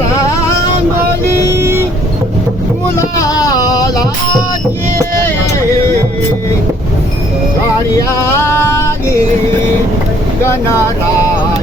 રાંગોલી ગુલાલા ગાડિયા ગે ગણરાયા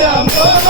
Come on.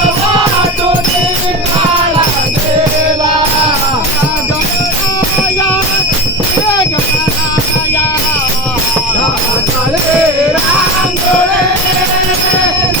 Yeah!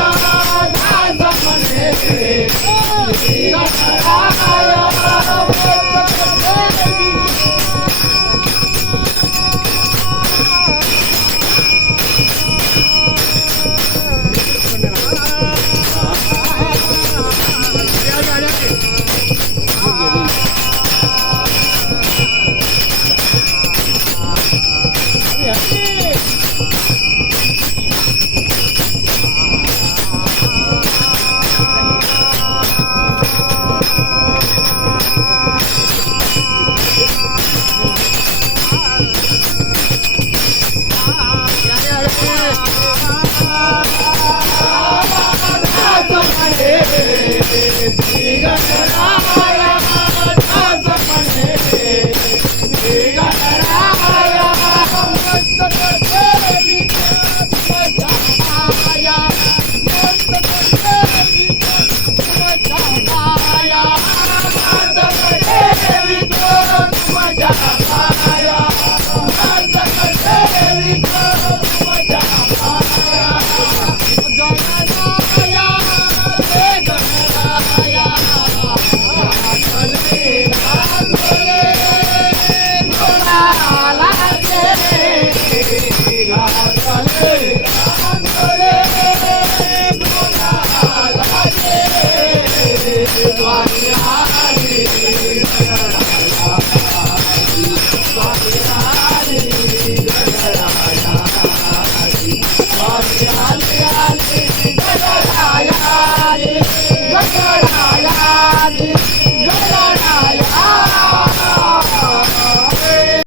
啊！